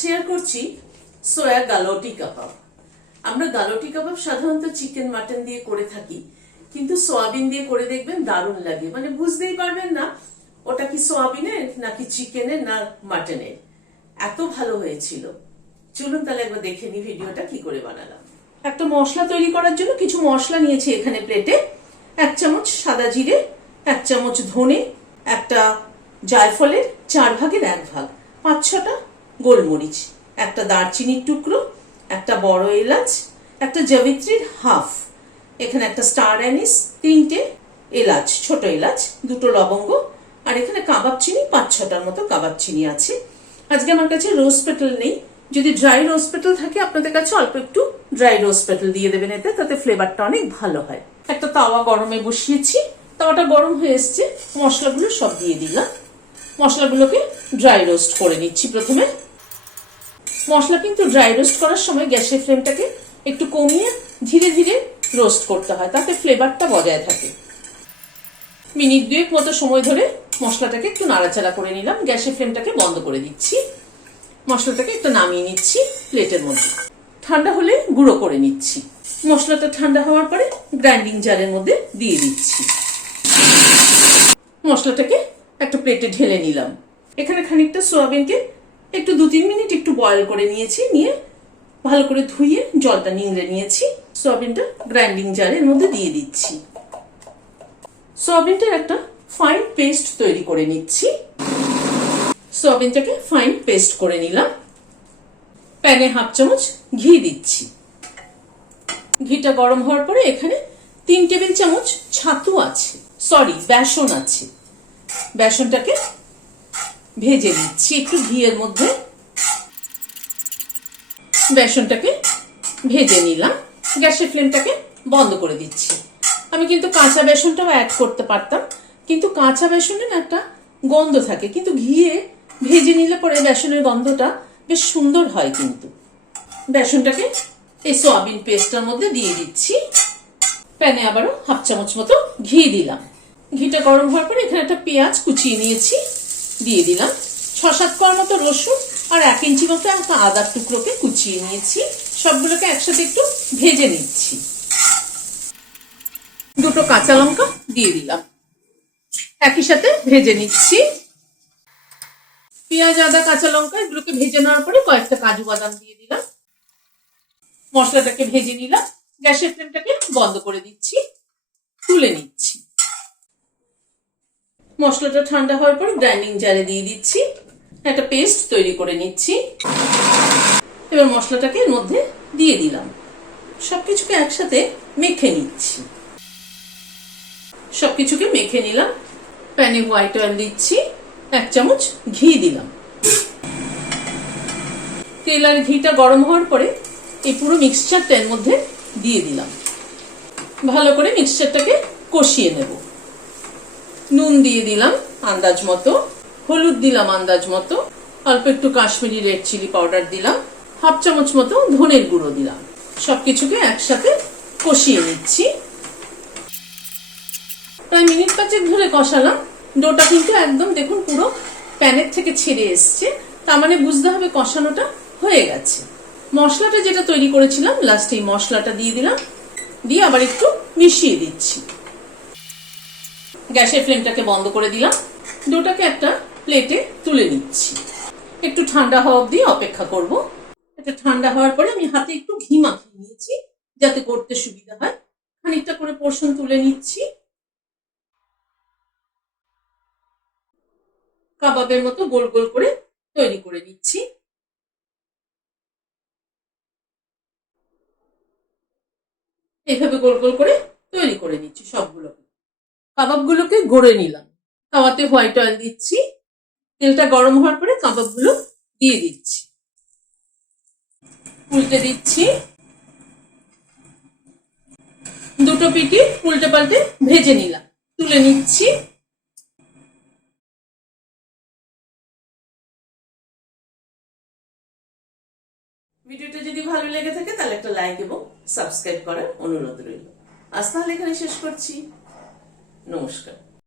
Share করছি সোয়া গালোটি কাবাব। আমরা গালোটি কাবাব সাধারণত চিকেন মাটন দিয়ে করে থাকি, কিন্তু সোয়াবিন দিয়ে করে দেখবেন দারুণ লাগে। মানে বুঝতেই পারবেন না ওটা কি সোয়াবিনের নাকি চিকেনের না মাটনের। এত ভালো হয়েছিল। চলুন তাহলে একবার দেখে নি ভিডিওটা কি করে বানালাম। একটা মশলা তৈরি করার জন্য কিছু মশলা নিয়েছি এখানে প্লেটে। 1 চামচ সাদা জিরে, 1 চামচ ধনে, একটা জায়ফলের 4 ভাগের 1 ভাগ, 5-6টা গোলমরিচ, একটা দারচিনির টুকরো, একটা বড় এলাচ, একটা জাবিত্রির হাফ, এখানে একটা স্টার অ্যানিস, 3টে এলাচ, ছোট এলাচ, 2টো লবঙ্গ, আর এখানে কাবাব চিনি 5-6টার মতো কাবাব চিনি আছে। আজকে আমার কাছে রোজ পেটাল নেই, যদি ড্রাই রোজ পেটাল থাকে আপনাদের কাছে অল্প একটু ড্রাই রোজ পেটাল দিয়ে দেবেন, এতে তাতে ফ্লেভারটা অনেক ভালো হয়। একটা তাওয়া গরমে বসিয়েছি, তাওয়াটা গরম হয়ে এসছে, মশলাগুলো সব দিয়ে দিলাম। মশলাগুলোকে ড্রাই রোস্ট করে নিচ্ছি। প্রথমে মশলা কিন্তু ড্রাই রোস্ট করার সময় গ্যাসের ফ্লেমটাকে একটু কমিয়ে ধীরে ধীরে রোস্ট করতে হয়, তাতে ফ্লেভারটা বজায় থাকে। মিনিট 2 মতো সময় ধরে মশলাটাকে একটু নাড়াচাড়া করে নিলাম। গ্যাসের ফ্লেমটাকে বন্ধ করে দিচ্ছি। মশলাটাকে একটু নামিয়ে নিচ্ছি প্লেটের মধ্যে। ঠান্ডা হলে গুঁড়ো করে নিচ্ছি। মশলাটা ঠান্ডা হওয়ার পরে গ্রাইন্ডিং জারের মধ্যে দিয়ে দিচ্ছি। মশলাটাকে একটা প্লেটে ঢেলে নিলাম। এখানে খানিকটা সোয়াবিনকে একটু 2-3 মিনিট একটু বয়েল করে নিয়েছি, নিয়ে ভালো করে ধুয়ে জলটা নিংড়ে নিয়েছি। সোয়াবিনটা গ্রাইন্ডিং জারের মধ্যে দিয়ে দিচ্ছি। সোয়াবিনটার একটা ফাইন পেস্ট তৈরি করে নিচ্ছি। সোয়াবিনটাকে ফাইন পেস্ট করে নিলাম। প্যানে 1/2 চামচ ঘি দিচ্ছি। ঘিটা গরম হওয়ার পরে এখানে 3 টেবিল চামচ ছাতু আছে, বেসন আছে। বেসনটাকে ভেজে নিচ্ছি একটু ঘিয়ের মধ্যে। বেসনটাকে ভেজে নিলাম। গ্যাসের ফ্লেমটাকে বন্ধ করে দিচ্ছি। আমি কিন্তু কাঁচা বেসনটাও অ্যাড করতে পারতাম, কিন্তু কাঁচা বেসনের একটা গন্ধ থাকে, কিন্তু ঘিয়ে ভেজে নিলে পরে বেসনের গন্ধটা বেশ সুন্দর হয়। কিন্তু বেসনটাকে এই সোয়াবিন পেস্টটার মধ্যে দিয়ে দিচ্ছি। প্যানে আবারও 1/2 চামচ মতো ঘি দিলাম। ঘিটা গরম হওয়ার পরে এখানে একটা পেঁয়াজ কুচিয়ে নিয়েছি, দিয়ে দিলাম। 6-7 কোয়া মতো রসুন আর 1 ইঞ্চি মতো একটা আদার টুকরোকে কুচিয়ে নিয়েছি। সবগুলোকে একসাথে একটু ভেজে নিচ্ছি। 2টো কাঁচা লঙ্কা দিয়ে দিলাম, একই সাথে ভেজে নিচ্ছি। পেঁয়াজ, আদা, কাঁচা লঙ্কা এগুলোকে ভেজে নেওয়ার পরে কয়েকটা কাজু বাদাম দিয়ে দিলাম। মশলাটাকে ভেজে নিলাম। গ্যাসের ফ্লেমটাকে বন্ধ করে দিচ্ছি, তুলে নিচ্ছি। মশলাটা ঠান্ডা হওয়ার পর গ্রাইন্ডিং জারে দিয়ে দিচ্ছি। একটা পেস্ট তৈরি করে নিচ্ছি। এবার মশলাটাকে এর মধ্যে দিয়ে দিলাম। সবকিছুকে একসাথে মেখে নিচ্ছি। সবকিছুকে মেখে নিলাম। প্যানে হোয়াইট অয়েল দিচ্ছি, 1 চামচ ঘি দিলাম। তেল আর ঘিটা গরম হওয়ার পরে এই পুরো মিক্সচারটা এর মধ্যে দিয়ে দিলাম। ভালো করে মিক্সচারটাকে কষিয়ে নেব। নুন দিয়ে দিলাম আন্দাজ মতো, হলুদ দিলাম আন্দাজ মতো, অল্প একটু কাশ্মীরি রেড চিলি পাউডার দিলাম, 1/2 চামচ মতো ধনের গুঁড়ো দিলাম। সবকিছুকে একসাথে কষিয়ে নিচ্ছি। প্রায় মিনিট 5 ধরে কষালাম। ডোটা কিন্তু একদম দেখুন পুরো প্যানের থেকে ছেড়ে এসছে, তার মানে বুঝতে হবে কষানোটা হয়ে গেছে। মশলাটা যেটা তৈরি করেছিলাম লাস্টে এই মশলাটা দিয়ে দিলাম, দিয়ে আবার একটু মিশিয়ে দিচ্ছি। গ্যাসের ফ্লেমটাকে বন্ধ করে দিলাম। ডোটাকে একটা প্লেটে তুলে নিচ্ছি। একটু ঠান্ডা হওয়া অবধি অপেক্ষা করব। এটা ঠান্ডা হওয়ার পরে আমি হাতে একটু ঘি মাখিয়ে নিয়েছি যাতে করতে সুবিধা হয়। খানিকটা করে পোর্শন তুলে নিচ্ছি। কাবাবের মতো গোল গোল করে তৈরি করে নিচ্ছি। এইভাবে গোল গোল করে তৈরি করে নিচ্ছি সবগুলোকে। কাবাবগুলোকে গড়ে নিলাম। তাওয়াতে হোয়াইট অয়েল দিচ্ছি। তেলটা গরম হওয়ার পরে কাবাবগুলো দিয়ে দিচ্ছি, উল্টে দিচ্ছি। 2টো পিঠি উল্টে পাল্টে ভেজে নিলাম, তুলে নিচ্ছি। ভিডিওটা যদি ভালো লেগে থাকে তাহলে একটা লাইক এবং সাবস্ক্রাইব করার অনুরোধ রইল। আজ তাহলে এখানে শেষ করছি। নমস্কার।